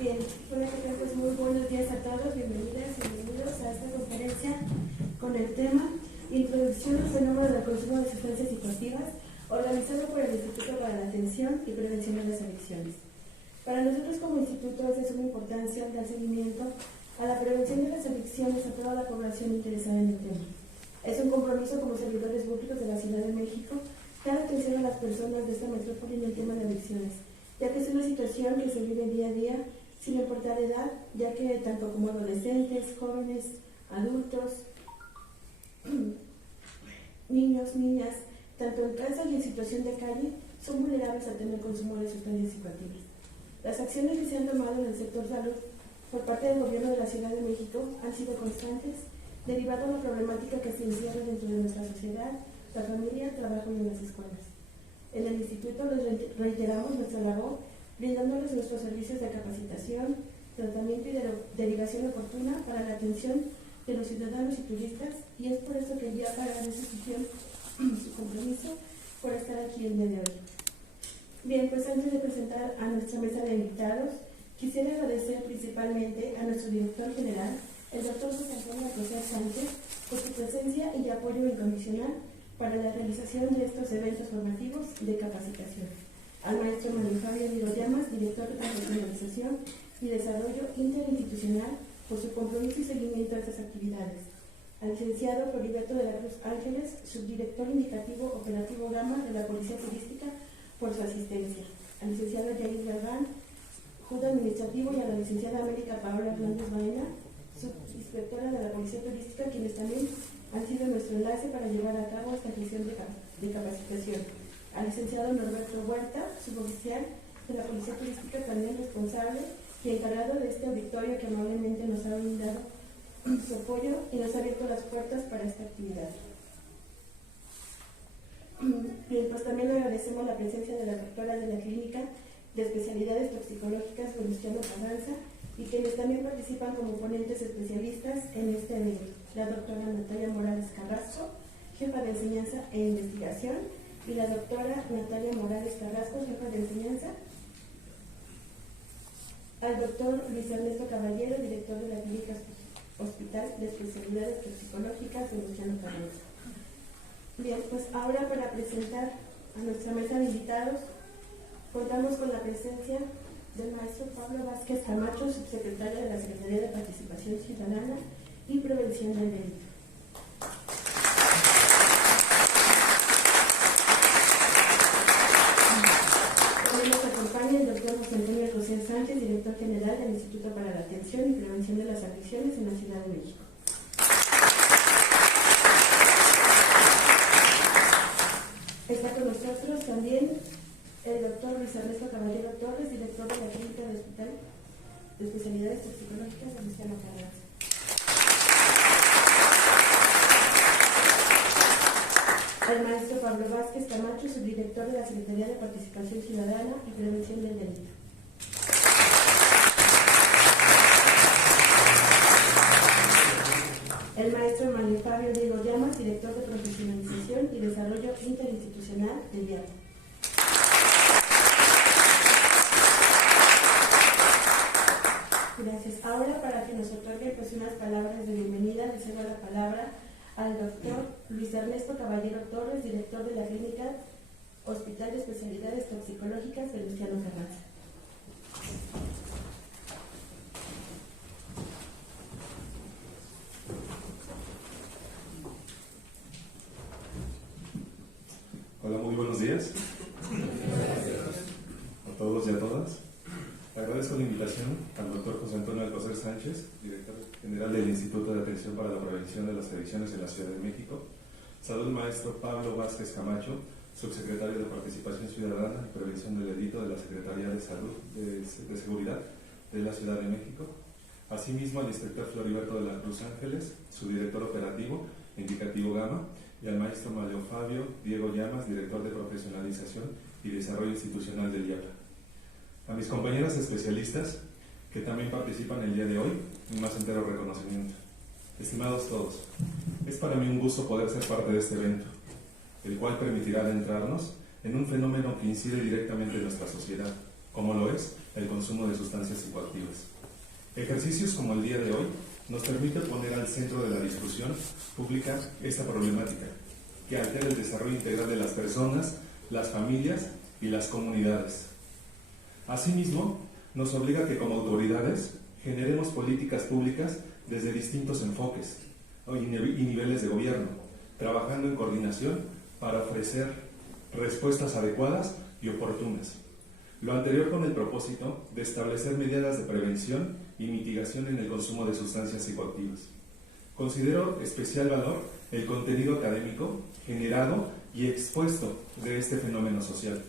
Bien, hola, ¿qué tal? Pues muy buenos días a todos, bienvenidas y bienvenidos a esta conferencia con el tema Introducción al fenómeno del consumo de sustancias psicoactivas, organizado por el Instituto para la Atención y Prevención de las Adicciones. Para nosotros como instituto es de suma importancia dar seguimiento a la prevención de las adicciones a toda la población interesada en el tema. Es un compromiso como servidores públicos de la Ciudad de México dar atención a las personas de esta metrópoli en el tema de adicciones, ya que es una situación que se vive día a día sin importar edad, ya que tanto como adolescentes, jóvenes, adultos, niños, niñas, tanto en casa y en situación de calle, son vulnerables a tener consumo de sustancias psicoactivas. Las acciones que se han tomado en el sector salud por parte del Gobierno de la Ciudad de México han sido constantes, derivado a la problemática que se encierra dentro de nuestra sociedad, la familia, el trabajo y en las escuelas. En el instituto les reiteramos nuestra labor, brindándoles nuestros servicios de capacitación, tratamiento y derivación oportuna para la atención de los ciudadanos y turistas, y es por eso que el día para esa institución su compromiso por estar aquí el día de hoy. Bien, pues antes de presentar a nuestra mesa de invitados, quisiera agradecer principalmente a nuestro director general, el doctor José Antonio Alcocer Sánchez, por su presencia y apoyo incondicional para la realización de estos eventos formativos y de capacitación. Al maestro Manuel Fabio Diego Llamas, director de profesionalización y desarrollo interinstitucional, por su compromiso y seguimiento a estas actividades. Al licenciado Floriberto de la Cruz Ángeles, subdirector indicativo operativo Gama de la Policía Turística, por su asistencia. Al licenciado Yair Galván, judo administrativo, y a la licenciada América Paola Hernández Baena, subinspectora de la Policía Turística, quienes también han sido nuestro enlace para llevar a cabo esta gestión de capacitación. Al licenciado Norberto Huerta, suboficial de la Policía Turística, también responsable y encargado de este auditorio, que amablemente nos ha brindado su apoyo y nos ha abierto las puertas para esta actividad. Bien, pues también le agradecemos la presencia de la doctora de la Clínica de Especialidades Toxicológicas, Venustiano Carranza, y quienes también participan como ponentes especialistas en este evento: la doctora Natalia Morales Carrasco, jefa de Enseñanza e Investigación, y la doctora Natalia Morales Carrasco, jefa de Enseñanza; al doctor Luis Ernesto Caballero, director de la Clínica Hospital de Especialidades Toxicológicas, Venustiano Carranza. Bien, pues ahora para presentar a nuestra mesa de invitados, contamos con la presencia del maestro Pablo Vázquez Camacho, subsecretario de la Secretaría de Participación Ciudadana y Prevención del Delito. También nos acompaña el doctor José Antonio Alcocer Sánchez, director general del Instituto para la Atención y Prevención de las Adicciones en la Ciudad de México. Está con nosotros también el doctor Luis Ernesto Caballero Torres, director de la Clínica del Hospital de Especialidades Toxicológicas, Venustiano Carranza. El maestro Pablo Vázquez Camacho, subdirector de la Secretaría de Participación Ciudadana y Prevención del Delito. El maestro Manuel Fabio Diego Llamas, director de Profesionalización y Desarrollo Interinstitucional del IAP. Gracias. Ahora, para que nos otorgue pues unas palabras de bienvenida, le cedo la palabra al doctor Luis Ernesto Caballero Torres, director de la Clínica Hospital de Especialidades Toxicológicas, Venustiano Carranza. Hola, muy buenos días a todos y a todas. Agradezco la invitación al doctor José Antonio Alcocer Sánchez, director general del Instituto de Atención para la Prevención de las Adicciones en la Ciudad de México. Saludo al maestro Pablo Vázquez Camacho, subsecretario de Participación Ciudadana y Prevención del Delito de la Secretaría de Salud de Seguridad de la Ciudad de México. Asimismo, al inspector Floriberto de la Cruz Ángeles, su director operativo, indicativo Gama, y al maestro Manuel Fabio Diego Llamas, director de Profesionalización y Desarrollo Institucional del IAPA. A mis compañeras especialistas, que también participan el día de hoy, mi más entero reconocimiento. Estimados todos, es para mí un gusto poder ser parte de este evento, el cual permitirá adentrarnos en un fenómeno que incide directamente en nuestra sociedad, como lo es el consumo de sustancias psicoactivas. Ejercicios como el día de hoy nos permite poner al centro de la discusión pública esta problemática, que altera el desarrollo integral de las personas, las familias y las comunidades. Asimismo, nos obliga a que como autoridades generemos políticas públicas desde distintos enfoques y niveles de gobierno, trabajando en coordinación para ofrecer respuestas adecuadas y oportunas. Lo anterior con el propósito de establecer medidas de prevención y mitigación en el consumo de sustancias psicoactivas. Considero especial valor el contenido académico generado y expuesto de este fenómeno social,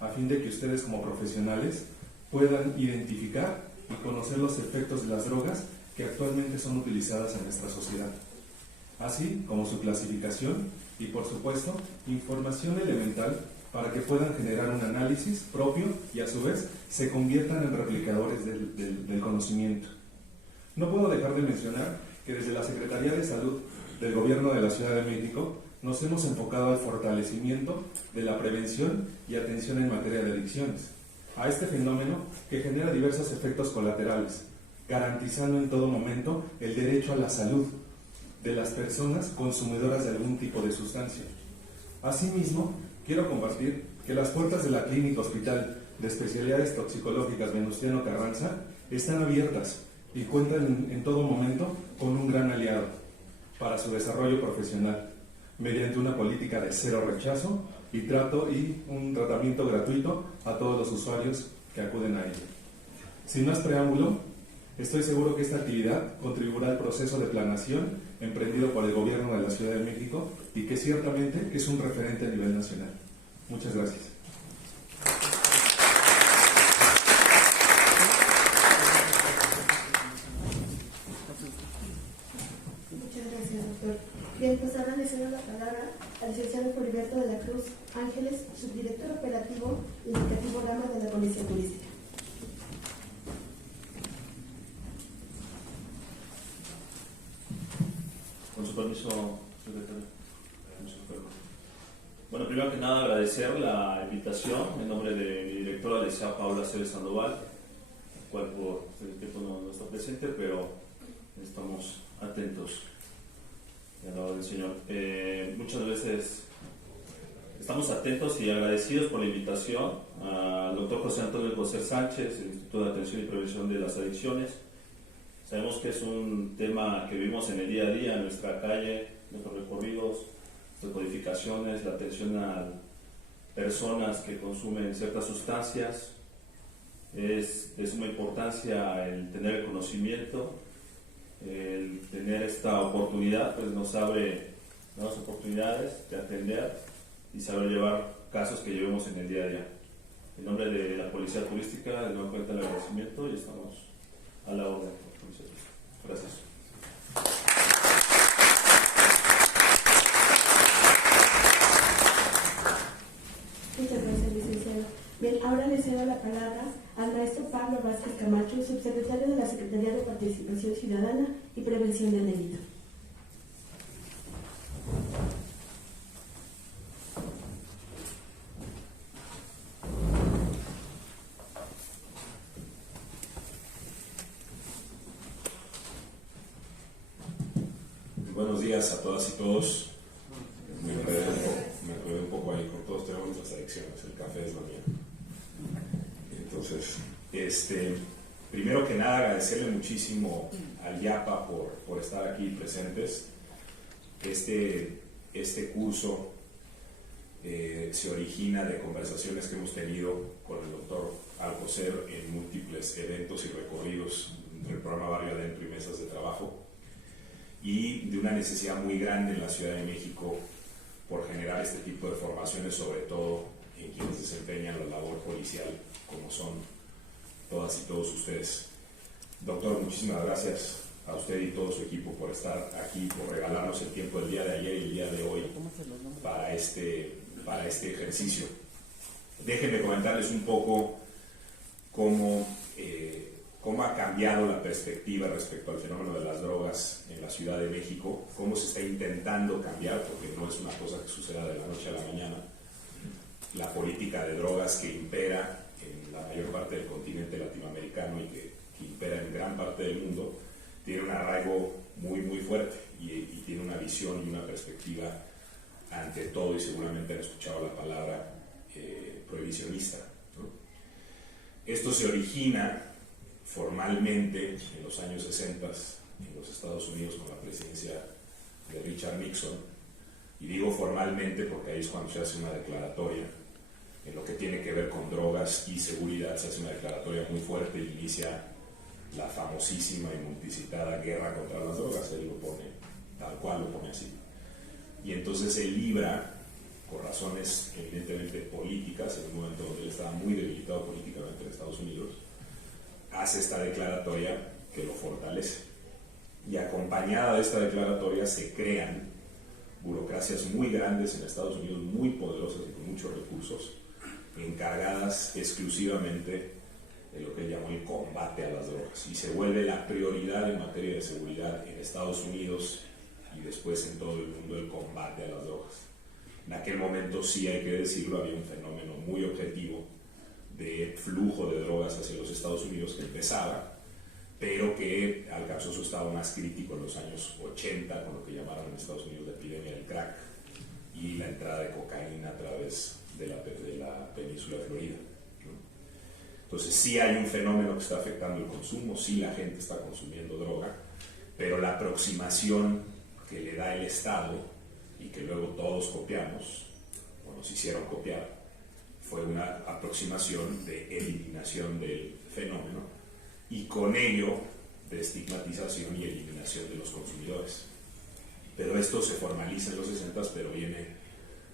a fin de que ustedes como profesionales puedan identificar y conocer los efectos de las drogas que actualmente son utilizadas en nuestra sociedad, así como su clasificación y, por supuesto, información elemental para que puedan generar un análisis propio y a su vez se conviertan en replicadores del conocimiento. No puedo dejar de mencionar que desde la Secretaría de Salud del Gobierno de la Ciudad de México nos hemos enfocado al fortalecimiento de la prevención y atención en materia de adicciones, a este fenómeno que genera diversos efectos colaterales, garantizando en todo momento el derecho a la salud de las personas consumidoras de algún tipo de sustancia. Asimismo, quiero compartir que las puertas de la Clínica Hospital de Especialidades Toxicológicas Venustiano Carranza están abiertas y cuentan en todo momento con un gran aliado para su desarrollo profesional, mediante una política de cero rechazo y un tratamiento gratuito a todos los usuarios que acuden a ella. Sin más preámbulo, estoy seguro que esta actividad contribuirá al proceso de planeación emprendido por el Gobierno de la Ciudad de México y que ciertamente es un referente a nivel nacional. Muchas gracias. Muchas gracias, doctor. Bien, pues ahora le cedo la palabra al licenciado Filiberto de la Cruz Ángeles, subdirector operativo indicativo Rama de la Policía Turística. Con su permiso, secretario. Bueno, primero que nada agradecer la invitación en nombre de mi directora, la licenciada Paula Cebes Sandoval, el cual por este tiempo no está presente, pero estamos atentos a la orden del Señor. Muchas veces estamos atentos y agradecidos por la invitación al doctor José Antonio Coser Sánchez, del Instituto de Atención y Prevención de las Adicciones. Sabemos que es un tema que vivimos en el día a día, en nuestra calle, nuestros recorridos, nuestras codificaciones, la atención a personas que consumen ciertas sustancias. Es de suma importancia el tener el conocimiento, el tener esta oportunidad, pues nos abre nuevas oportunidades de atender y saber llevar casos que llevemos en el día a día. En nombre de la Policía Turística, de nuevo cuenta el agradecimiento y estamos a la orden. Gracias. Muchas gracias, licenciado. Bien, ahora le cedo la palabra al maestro Pablo Vázquez Camacho, subsecretario de la Secretaría de Participación Ciudadana y Prevención del Delito. Buenos días a todas y todos. Me enredé un poco ahí, con todos tenemos nuestras adicciones, el café es la mía. Entonces, primero que nada agradecerle muchísimo al IAPA por estar aquí presentes. Este curso se origina de conversaciones que hemos tenido con el doctor Alcocer en múltiples eventos y recorridos del programa Barrio Adentro y mesas de trabajo, y de una necesidad muy grande en la Ciudad de México por generar este tipo de formaciones, sobre todo en quienes desempeñan la labor policial, como son todas y todos ustedes. Doctor, muchísimas gracias a usted y todo su equipo por estar aquí, por regalarnos el tiempo del día de ayer y el día de hoy para este ejercicio. Déjenme comentarles un poco cómo ha cambiado la perspectiva respecto al fenómeno de las drogas en la Ciudad de México, cómo se está intentando cambiar, porque no es una cosa que suceda de la noche a la mañana, la política de drogas que impera en la mayor parte del continente latinoamericano y que impera en gran parte del mundo, tiene un arraigo muy fuerte y tiene una visión y una perspectiva ante todo, y seguramente han escuchado la palabra prohibicionista, ¿no? Esto se origina formalmente en los años 60 en los Estados Unidos con la presidencia de Richard Nixon, y digo formalmente porque ahí es cuando se hace una declaratoria en lo que tiene que ver con drogas y seguridad. Se hace una declaratoria muy fuerte y inicia la famosísima y multicitada guerra contra las drogas. Él lo pone tal cual, lo pone así. Y entonces él libra, por razones evidentemente políticas, en un momento donde él estaba muy debilitado políticamente en Estados Unidos, hace esta declaratoria que lo fortalece. Y acompañada de esta declaratoria se crean burocracias muy grandes en Estados Unidos, muy poderosas y con muchos recursos, encargadas exclusivamente de lo que él llamó el combate a las drogas, y se vuelve la prioridad en materia de seguridad en Estados Unidos y después en todo el mundo el combate a las drogas. En aquel momento, sí hay que decirlo, había un fenómeno muy objetivo de flujo de drogas hacia los Estados Unidos que empezaba, pero que alcanzó su estado más crítico en los años 80 con lo que llamaron en Estados Unidos la epidemia del crack y la entrada de cocaína a través de la península de Florida, ¿no? Entonces sí hay un fenómeno que está afectando el consumo, sí la gente está consumiendo droga, pero la aproximación que le da el Estado y que luego todos copiamos, o nos hicieron copiar, fue una aproximación de eliminación del fenómeno y con ello de estigmatización y eliminación de los consumidores. Pero esto se formaliza en los 60, pero viene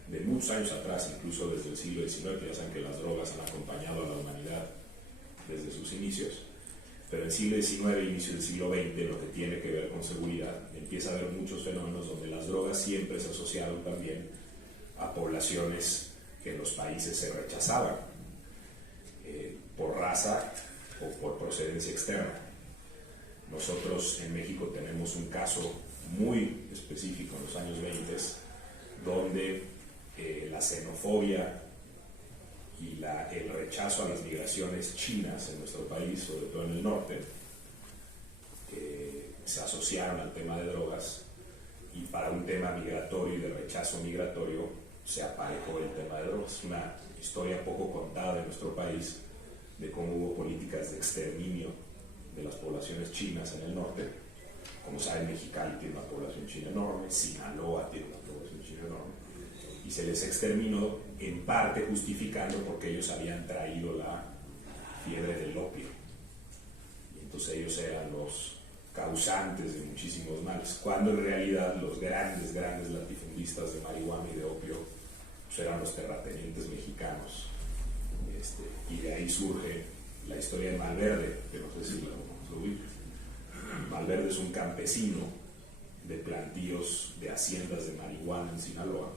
de muchos años atrás, incluso desde el siglo XIX, que ya saben que las drogas han acompañado a la humanidad desde sus inicios. Pero en el siglo XIX, inicio del siglo XX, lo que tiene que ver con seguridad, empieza a haber muchos fenómenos donde las drogas siempre se asociaron también a poblaciones que en los países se rechazaban por raza o por procedencia externa. Nosotros en México tenemos un caso muy específico en los años 20 donde la xenofobia y el rechazo a las migraciones chinas en nuestro país, sobre todo en el norte, se asociaron al tema de drogas, y para un tema migratorio y de rechazo migratorio se aparejó el tema de drogas. Una historia poco contada de nuestro país de cómo hubo políticas de exterminio de las poblaciones chinas en el norte. Como saben, Mexicali tiene una población china enorme, Sinaloa tiene una población china enorme, y se les exterminó en parte justificando porque ellos habían traído la fiebre del opio, y entonces ellos eran los causantes de muchísimos males, cuando en realidad los grandes latifundistas de marihuana y de opio pues eran los terratenientes mexicanos. Y de ahí surge la historia de Malverde, que no sé si lo ubican. Malverde es un campesino de plantíos de haciendas de marihuana en Sinaloa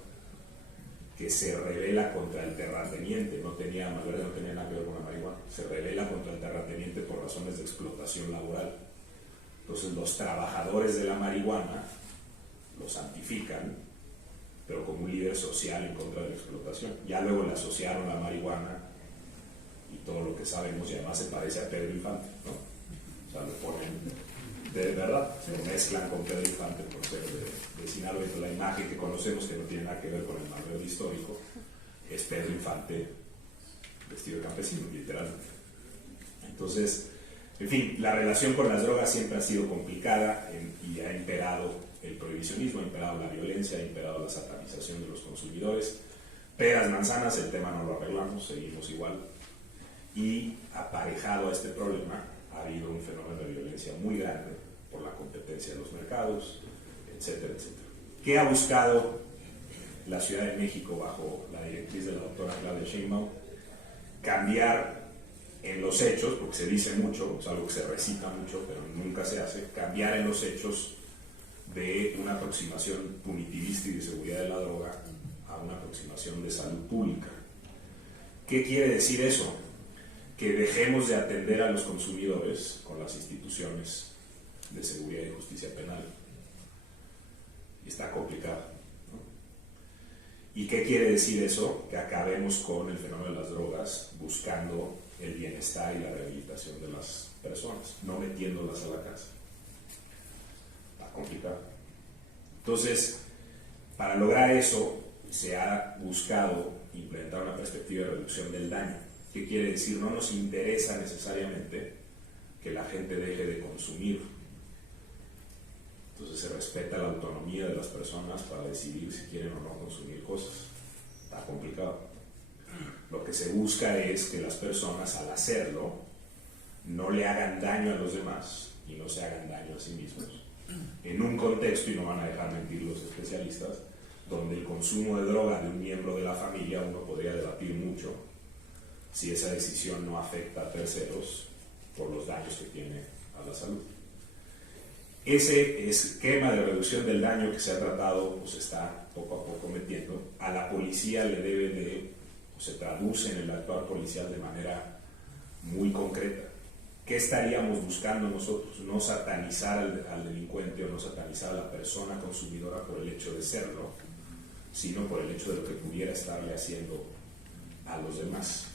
que se rebela contra el terrateniente. Malverde no tenía nada que ver con la marihuana. Se rebela contra el terrateniente por razones de explotación laboral. Entonces los trabajadores de la marihuana lo santifican, pero como un líder social en contra de la explotación. Ya luego le asociaron la marihuana y todo lo que sabemos, y además se parece a Pedro Infante, ¿no? O sea, lo ponen, de verdad, lo mezclan con Pedro Infante por ser de Sinaloa, y la imagen que conocemos, que no tiene nada que ver con el Malverde histórico, es Pedro Infante vestido de campesino, literalmente. Entonces, en fin, la relación con las drogas siempre ha sido complicada y ha imperado el prohibicionismo, ha imperado la violencia, ha imperado la satanización de los consumidores. Peras, manzanas, el tema no lo arreglamos, seguimos igual. Y aparejado a este problema ha habido un fenómeno de violencia muy grande por la competencia de los mercados, etcétera, etcétera. ¿Qué ha buscado la Ciudad de México bajo la directriz de la doctora Claudia Sheinbaum? Cambiar en los hechos, porque se dice mucho, es algo que se recita mucho, pero nunca se hace, cambiar en los hechos de una aproximación punitivista y de seguridad de la droga a una aproximación de salud pública. ¿Qué quiere decir eso? Que dejemos de atender a los consumidores con las instituciones de seguridad y justicia penal. Y está complicado, ¿no? ¿Y qué quiere decir eso? Que acabemos con el fenómeno de las drogas buscando el bienestar y la rehabilitación de las personas, no metiéndolas a la cárcel. Está complicado. Entonces, para lograr eso, se ha buscado implementar una perspectiva de reducción del daño. ¿Qué quiere decir? No nos interesa necesariamente que la gente deje de consumir. Entonces se respeta la autonomía de las personas para decidir si quieren o no consumir cosas. Está complicado. Lo que se busca es que las personas, al hacerlo, no le hagan daño a los demás y no se hagan daño a sí mismos. En un contexto, y no van a dejar mentir los especialistas, donde el consumo de droga de un miembro de la familia, uno podría debatir mucho si esa decisión no afecta a terceros por los daños que tiene a la salud. Ese esquema de reducción del daño que se ha tratado, pues está poco a poco metiendo. A la policía le debe de, pues se traduce en el actuar policial de manera muy concreta. ¿Qué estaríamos buscando nosotros? No satanizar al delincuente o no satanizar a la persona consumidora por el hecho de serlo, sino por el hecho de lo que pudiera estarle haciendo a los demás.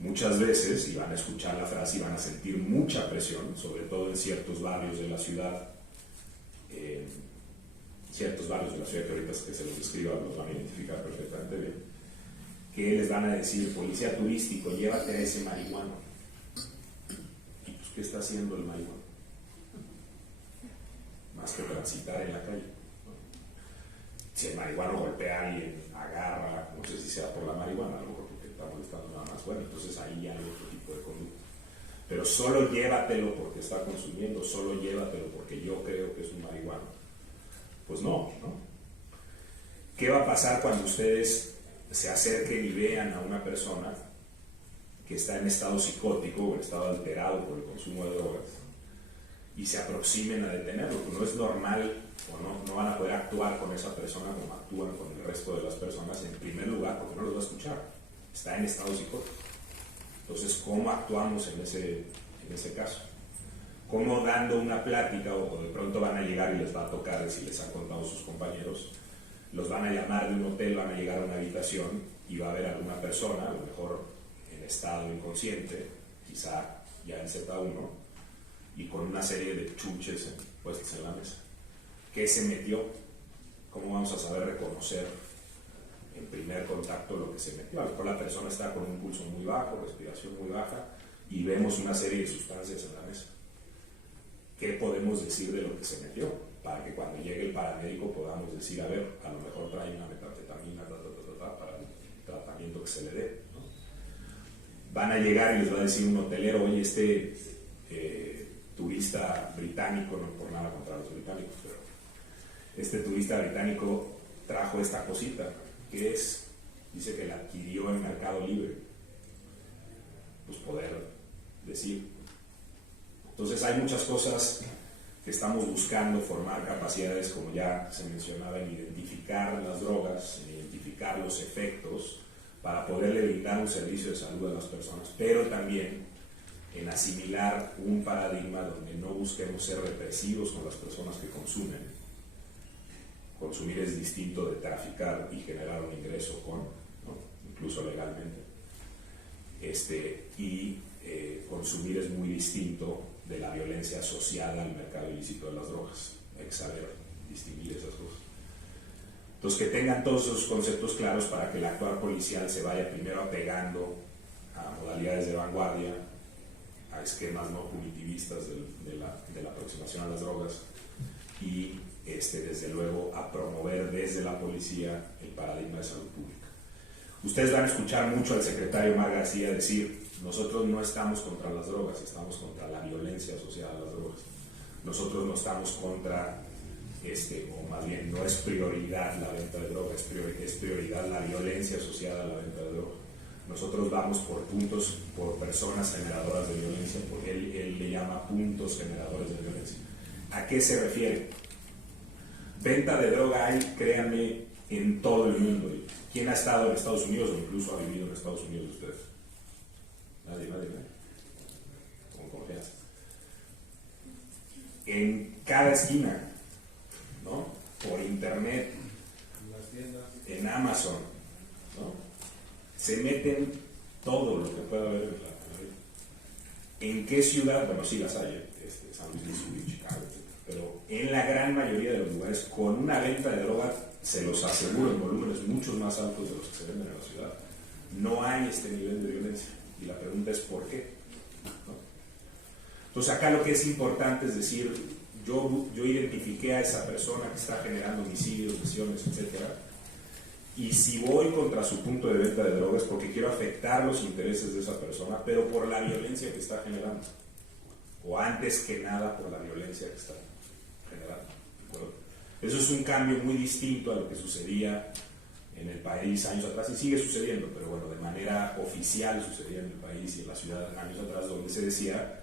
Muchas veces, y van a escuchar la frase y van a sentir mucha presión, sobre todo en ciertos barrios de la ciudad, que ahorita que se los escriba los van a identificar perfectamente bien, que les van a decir: policía turístico, llévate a ese marihuano. ¿Y pues qué está haciendo el marihuano? Más que transitar en la calle. Si el marihuano golpea a alguien, agarra, no sé si sea por la marihuana, a lo mejor porque está molestando nada más, bueno, entonces ahí ya hay otro tipo de conducta. Pero solo llévatelo porque está consumiendo, solo llévatelo porque yo creo que es un marihuano. Pues no, ¿no? ¿Qué va a pasar cuando ustedes se acerquen y vean a una persona que está en estado psicótico o en estado alterado por el consumo de drogas y se aproximen a detenerlo? Pues no es normal, o no van a poder actuar con esa persona como actúan con el resto de las personas, en primer lugar porque no los va a escuchar, está en estado psicótico. Entonces, ¿cómo actuamos en ese caso? ¿Cómo dando una plática, o de pronto van a llegar y les va a tocar, si les han contado sus compañeros, los van a llamar de un hotel, van a llegar a una habitación y va a haber alguna persona, a lo mejor en estado inconsciente, quizá ya en Z1, y con una serie de chuches puestos en la mesa? ¿Qué se metió? ¿Cómo vamos a saber reconocer en primer contacto lo que se metió? A lo mejor la persona está con un pulso muy bajo, respiración muy baja, y vemos una serie de sustancias en la mesa. ¿Qué podemos decir de lo que se metió? Para que cuando llegue el paramédico podamos decir: a ver, a lo mejor trae una metanfetamina para el tratamiento que se le dé, ¿no? Van a llegar y les va a decir un hotelero: oye, turista británico, no por nada contra los británicos, pero este turista británico trajo esta cosita, que es, dice que la adquirió en Mercado Libre. Pues poder decir. Entonces hay muchas cosas que estamos buscando formar capacidades, como ya se mencionaba, en identificar las drogas, en identificar los efectos, para poderle brindar un servicio de salud a las personas, pero también en asimilar un paradigma donde no busquemos ser represivos con las personas que consumen. Consumir es distinto de traficar y generar un ingreso con, ¿no? Incluso legalmente. Consumir es muy distinto de la violencia asociada al mercado ilícito de las drogas. Hay que saber distinguir esas cosas. Entonces, que tengan todos esos conceptos claros para que el actuar policial se vaya primero apegando a modalidades de vanguardia, a esquemas no punitivistas de la aproximación a las drogas, y desde luego a promover desde la policía el paradigma de salud pública. Ustedes van a escuchar mucho al secretario Mar García decir: nosotros no estamos contra las drogas, estamos contra la violencia asociada a las drogas. Nosotros no estamos contra, o más bien no es prioridad la venta de drogas, es prioridad la violencia asociada a la venta de drogas. Nosotros vamos por puntos, por personas generadoras de violencia, porque él le llama puntos generadores de violencia. ¿A qué se refiere? Venta de droga hay, créanme, en todo el mundo. ¿Quién ha estado en Estados Unidos o incluso ha vivido en Estados Unidos de ustedes? Nadie. Con confianza. En cada esquina, ¿no? Por internet, en Amazon, ¿no? Se meten todo lo que pueda haber en ¿En qué ciudad? Bueno, sí las hay, San Luis, Missouri, Chicago, etc. Pero en la gran mayoría de los lugares, con una venta de droga, se los aseguro, en volúmenes mucho más altos de los que se venden en la ciudad, no hay este nivel de violencia. Y la pregunta es ¿por qué? ¿No? Entonces acá lo que es importante es decir, yo identifiqué a esa persona que está generando homicidios, lesiones, etc. Y si voy contra su punto de venta de drogas porque quiero afectar los intereses de esa persona, pero por la violencia que está generando. O antes que nada por la violencia que está generando. ¿De acuerdo? Eso es un cambio muy distinto a lo que sucedía en el país años atrás, y sigue sucediendo, pero bueno, de manera oficial sucedía en el país y en la ciudad años atrás, donde se decía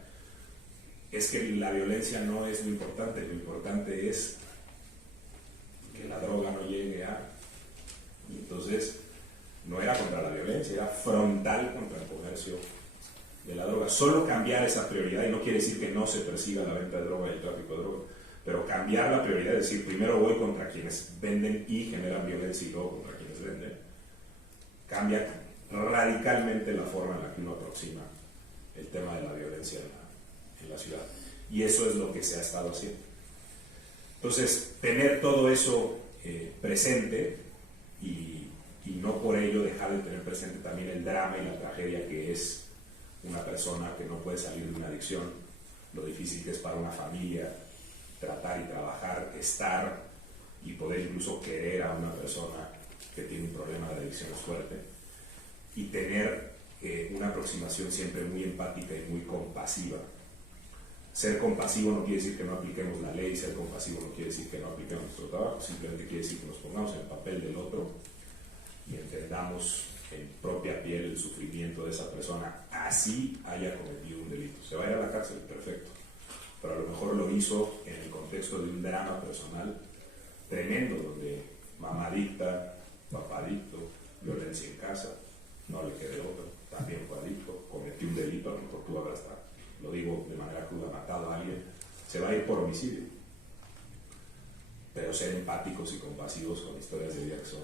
es que la violencia no es lo importante es que la droga no llegue a... Y entonces no era contra la violencia, era frontal contra el comercio de la droga. Solo cambiar esa prioridad, y no quiere decir que no se persiga la venta de droga y el tráfico de droga, pero cambiar la prioridad, es decir, primero voy contra quienes venden y generan violencia y luego contra quienes venden, cambia radicalmente la forma en la que uno aproxima el tema de la violencia en la ciudad. Y eso es lo que se ha estado haciendo. Entonces, tener todo eso presente y no por ello dejar de tener presente también el drama y la tragedia que es una persona que no puede salir de una adicción, lo difícil que es para una familia tratar y trabajar, estar y poder incluso querer a una persona que tiene un problema de adicciones fuerte, y tener una aproximación siempre muy empática y muy compasiva. Ser compasivo no quiere decir que no apliquemos la ley, ser compasivo no quiere decir que no apliquemos nuestro trabajo, simplemente quiere decir que nos pongamos en el papel del otro y entendamos en propia piel el sufrimiento de esa persona, así haya cometido un delito. Se va a ir a la cárcel, perfecto, pero a lo mejor lo hizo en el contexto de un drama personal tremendo, donde mamá adicta, papá adicto, violencia en casa, no le quede otro, también fue adicto, cometió un delito, a lo mejor tú habrás, lo digo de manera cruda, matado a alguien, se va a ir por homicidio. Pero ser empáticos y compasivos con historias de vida que son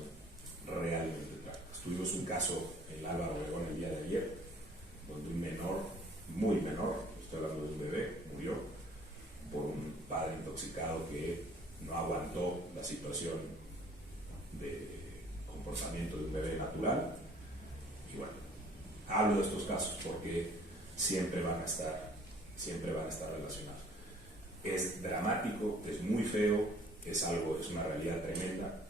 realmente trágicas. Tuvimos un caso en Álvaro Obregón el día de ayer, donde un menor, muy menor, estoy hablando de un bebé, murió por un padre intoxicado que no aguantó la situación de comportamiento de un bebé natural. Y bueno, hablo de estos casos porque siempre van a estar relacionados. Es dramático, es muy feo, es una realidad tremenda,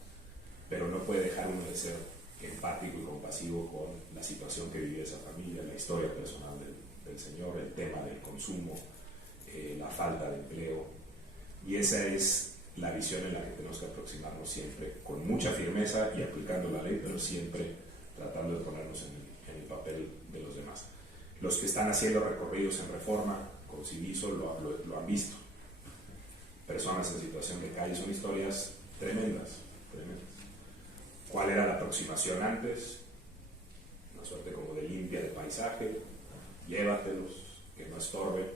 pero no puede dejar uno de ser empático y compasivo con la situación que vive esa familia, la historia personal del señor, el tema del consumo, la falta de empleo. Y esa es la visión en la que tenemos que aproximarnos siempre, con mucha firmeza y aplicando la ley, pero siempre tratando de ponernos en el papel de los demás. Los que están haciendo recorridos en Reforma con Civiso lo han visto. Personas en situación de calle, son historias tremendas. ¿Cuál era la aproximación antes? Una suerte como de limpia de paisaje, llévatelos, que no estorben.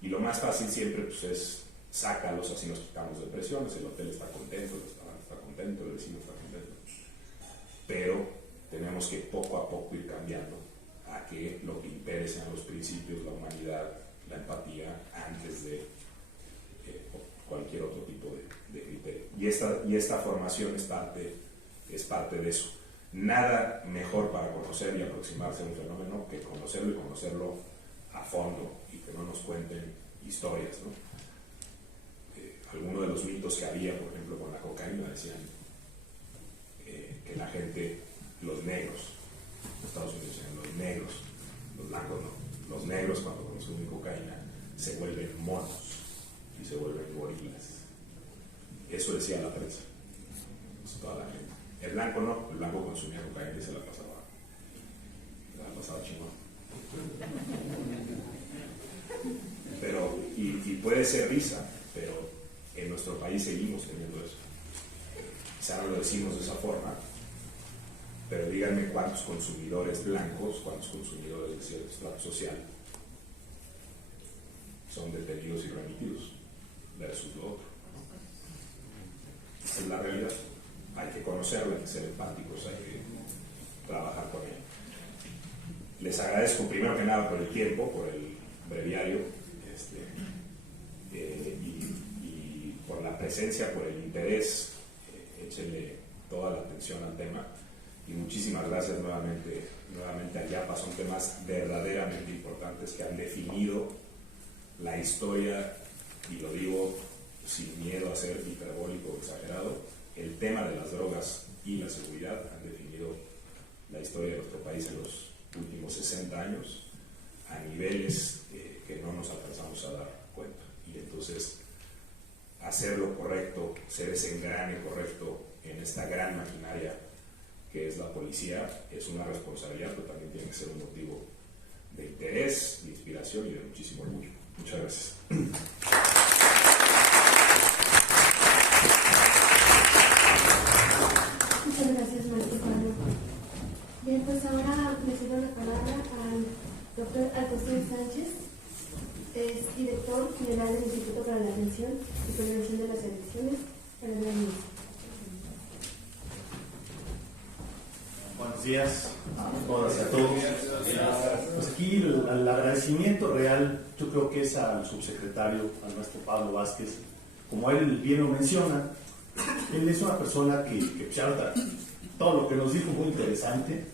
Y lo más fácil siempre pues, es sácalos, así nos quitamos de presiones, el hotel está contento, el restaurante está contento, el vecino está contento. Pero tenemos que poco a poco ir cambiando a que lo que impere sean los principios, la humanidad, la empatía, antes de cualquier otro tipo de criterio. Y esta formación es parte de eso. Nada mejor para conocer y aproximarse a un fenómeno que conocerlo y conocerlo a fondo, y que no nos cuenten historias, ¿no? Algunos de los mitos que había, por ejemplo, con la cocaína, decían que la gente, los negros, en Estados Unidos decían los negros, los blancos no, los negros cuando consumen cocaína se vuelven monos y se vuelven gorilas. Eso decía la prensa, toda la gente. El blanco no, el blanco consumía cocaína y se la pasaba chingón. Pero, y puede ser risa, pero en nuestro país seguimos teniendo eso. Quizá no lo decimos de esa forma, pero díganme cuántos consumidores blancos, cuántos consumidores de cierto estrato social son detenidos y remitidos versus lo otro. Esa es la realidad. Hay que conocerla, hay que ser empáticos, hay que trabajar con ella. Les agradezco primero que nada por el tiempo, por el breviario, y por la presencia, por el interés, échenle toda la atención al tema. Y muchísimas gracias nuevamente a IAPA. Son temas verdaderamente importantes que han definido la historia, y lo digo sin miedo a ser hiperbólico o exagerado. El tema de las drogas y la seguridad han definido la historia de nuestro país en los últimos 60 años a niveles que no nos alcanzamos a dar cuenta. Y entonces hacer lo correcto, ser ese engrane correcto en esta gran maquinaria que es la policía, es una responsabilidad, pero también tiene que ser un motivo de interés, de inspiración y de muchísimo orgullo. Muchas gracias. Muchas gracias, maestro Pablo. Bien, pues ahora le cedo la palabra al doctor Alcocer Sánchez, es director general del Instituto para la Atención y Prevención de las Adicciones para el año. Buenos días a todas y a todos. Pues aquí el agradecimiento real, yo creo que es al subsecretario, al maestro Pablo Vázquez. Como él bien lo menciona, él es una persona que todo lo que nos dijo muy interesante,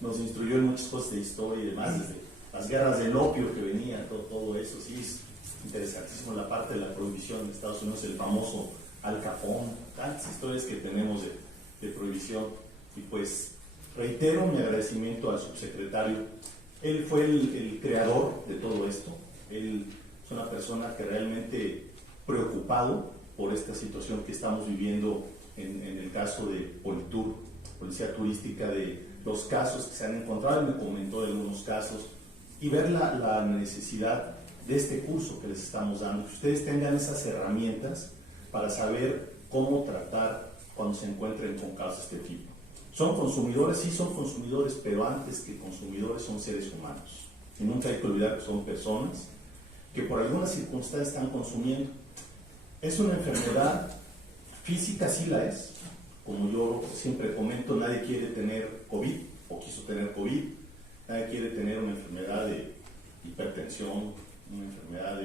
nos instruyó en muchas cosas de historia y demás, desde las guerras del opio que venía, todo eso, sí, es interesantísimo la parte de la prohibición de Estados Unidos, el famoso Al Capone, tantas historias que tenemos de prohibición. Y pues reitero mi agradecimiento al subsecretario. Él fue el creador de todo esto. Él es una persona que realmente preocupado por esta situación que estamos viviendo en el caso de Politur, Policía Turística, de los casos que se han encontrado, y me comentó de algunos casos, y ver la necesidad de este curso que les estamos dando, que ustedes tengan esas herramientas para saber cómo tratar cuando se encuentren con casos de este tipo. Son consumidores, sí son consumidores, pero antes que consumidores son seres humanos. Y nunca hay que olvidar que son personas que por alguna circunstancia están consumiendo. Es una enfermedad física, sí la es. Como yo siempre comento, nadie quiere tener COVID o quiso tener COVID. Nadie quiere tener una enfermedad de hipertensión, una enfermedad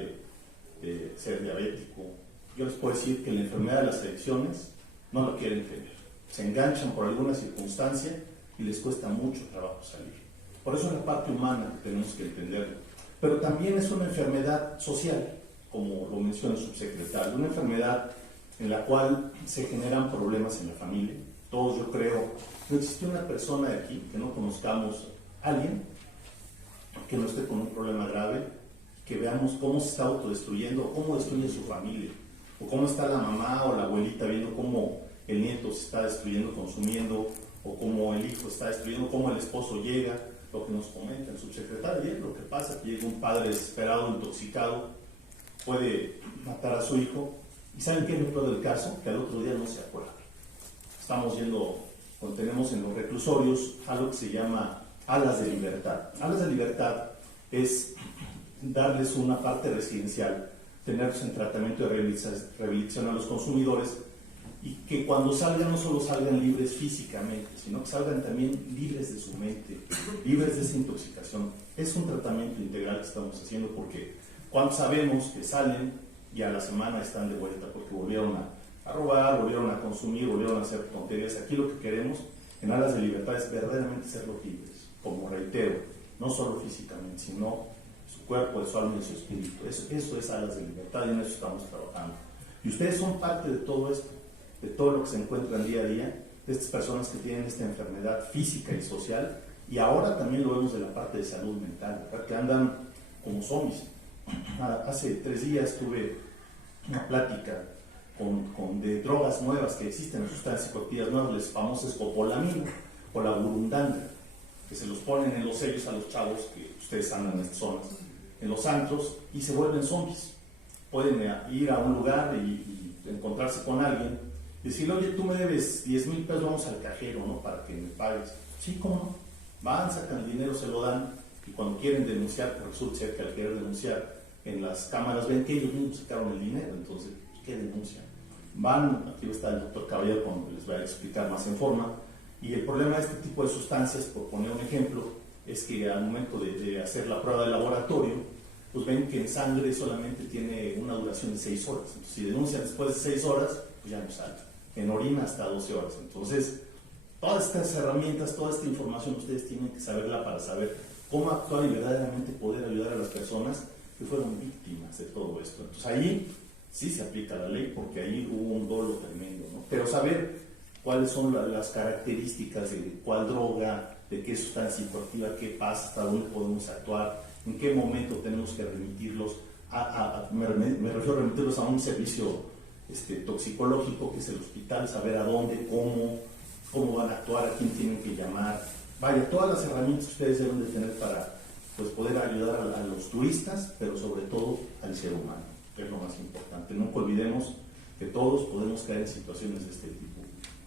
de ser diabético. Yo les puedo decir que la enfermedad de las adicciones no lo quieren tener. Se enganchan por alguna circunstancia y les cuesta mucho trabajo salir. Por eso es la parte humana que tenemos que entenderlo. Pero también es una enfermedad social, como lo menciona el subsecretario, una enfermedad en la cual se generan problemas en la familia. Todos, yo creo, no existe una persona de aquí que no conozcamos a alguien que no esté con un problema grave, que veamos cómo se está autodestruyendo, o cómo destruye su familia, o cómo está la mamá o la abuelita viendo cómo el nieto se está destruyendo, consumiendo, o cómo el hijo está destruyendo, cómo el esposo llega, lo que nos comenta el subsecretario. Ayer lo que pasa, que llega un padre desesperado, intoxicado, puede matar a su hijo, y ¿saben qué es lo peor del caso? Que al otro día no se acuerda. Estamos tenemos en los reclusorios algo que se llama alas de libertad. Alas de libertad es darles una parte residencial, tenerlos en tratamiento de rehabilitación a los consumidores, y que cuando salgan no solo salgan libres físicamente, sino que salgan también libres de su mente, libres de esa intoxicación. Es un tratamiento integral que estamos haciendo, porque cuando sabemos que salen y a la semana están de vuelta porque volvieron a robar, volvieron a consumir, volvieron a hacer tonterías. Aquí lo que queremos en Alas de Libertad es verdaderamente serlos libres, como reitero, no solo físicamente, sino su cuerpo, su alma y su espíritu. Eso es Alas de Libertad, y en eso estamos trabajando. Y ustedes son parte de todo esto, de todo lo que se encuentran día a día, de estas personas que tienen esta enfermedad física y social, y ahora también lo vemos de la parte de salud mental, ¿verdad? Que andan como zombies. Hace 3 días tuve una plática de drogas nuevas que existen, sustancias psicoactivas nuevas, las famosas copolamina o la burundanga, que se los ponen en los sellos a los chavos que ustedes andan en estas zonas, en los antros, y se vuelven zombies. Pueden ir a un lugar y encontrarse con alguien, decirle: oye, tú me debes 10,000 pesos, vamos al cajero, ¿no?, para que me pagues. Sí, ¿cómo no? Van, sacan el dinero, se lo dan, y cuando quieren denunciar, pues resulta ser que al querer denunciar, en las cámaras ven que ellos mismos sacaron el dinero. Entonces, ¿qué denuncian? Van, aquí está el doctor Caballero cuando les voy a explicar más en forma, y el problema de este tipo de sustancias, por poner un ejemplo, es que al momento de hacer la prueba de laboratorio, pues ven que en sangre solamente tiene una duración de 6 horas. Entonces, si denuncian después de 6 horas, pues ya no sale. En orina hasta 12 horas. Entonces, todas estas herramientas, toda esta información ustedes tienen que saberla para saber cómo actuar y verdaderamente poder ayudar a las personas que fueron víctimas de todo esto. Entonces ahí sí se aplica la ley porque ahí hubo un dolo tremendo, ¿no? Pero saber cuáles son las características de cuál droga, de qué sustancia psicoactiva, qué pasa, hasta dónde podemos actuar, en qué momento tenemos que remitirlos, me refiero a remitirlos a un servicio toxicológico que es el hospital, saber a dónde, cómo van a actuar, a quién tienen que llamar. Vaya, todas las herramientas que ustedes deben de tener para pues, poder ayudar a los turistas, pero sobre todo al ser humano, que es lo más importante. Nunca olvidemos que todos podemos caer en situaciones de este tipo.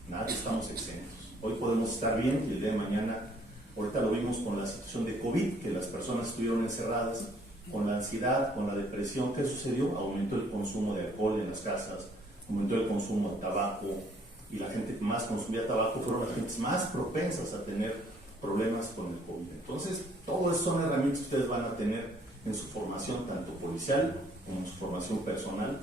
Nadie estamos exentos. Hoy podemos estar bien y el día de mañana, ahorita lo vimos con la situación de COVID, que las personas estuvieron encerradas, con la ansiedad, con la depresión. ¿Qué sucedió? Aumentó el consumo de alcohol en las casas, aumentó el consumo de tabaco, y la gente que más consumía tabaco fueron las gentes más propensas a tener problemas con el COVID. Entonces, todo eso son herramientas que ustedes van a tener en su formación, tanto policial como en su formación personal,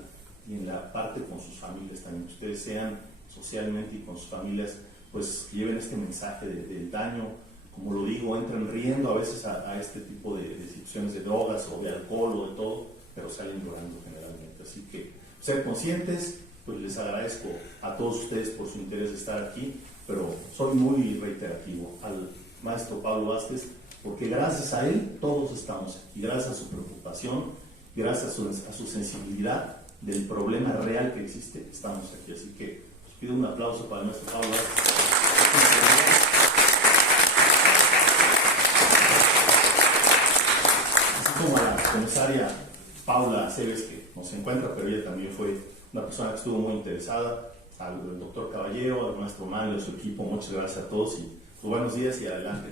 y en la parte con sus familias también. Que ustedes sean socialmente y con sus familias, pues lleven este mensaje del daño. Como lo digo, entran riendo a veces a este tipo de situaciones de drogas o de alcohol o de todo, pero salen llorando generalmente. Así que ser conscientes. Pues les agradezco a todos ustedes por su interés de estar aquí, pero soy muy reiterativo al maestro Pablo Vázquez, porque gracias a él todos estamos aquí, gracias a su preocupación, gracias a su sensibilidad del problema real que existe, estamos aquí. Así que os pido un aplauso para el maestro Pablo Vázquez. Así como a la comisaria Paula Aceves, que nos encuentra, pero ella también fue una persona que estuvo muy interesada, al doctor Caballero, al maestro Mario, a su equipo. Muchas gracias a todos y buenos días y adelante.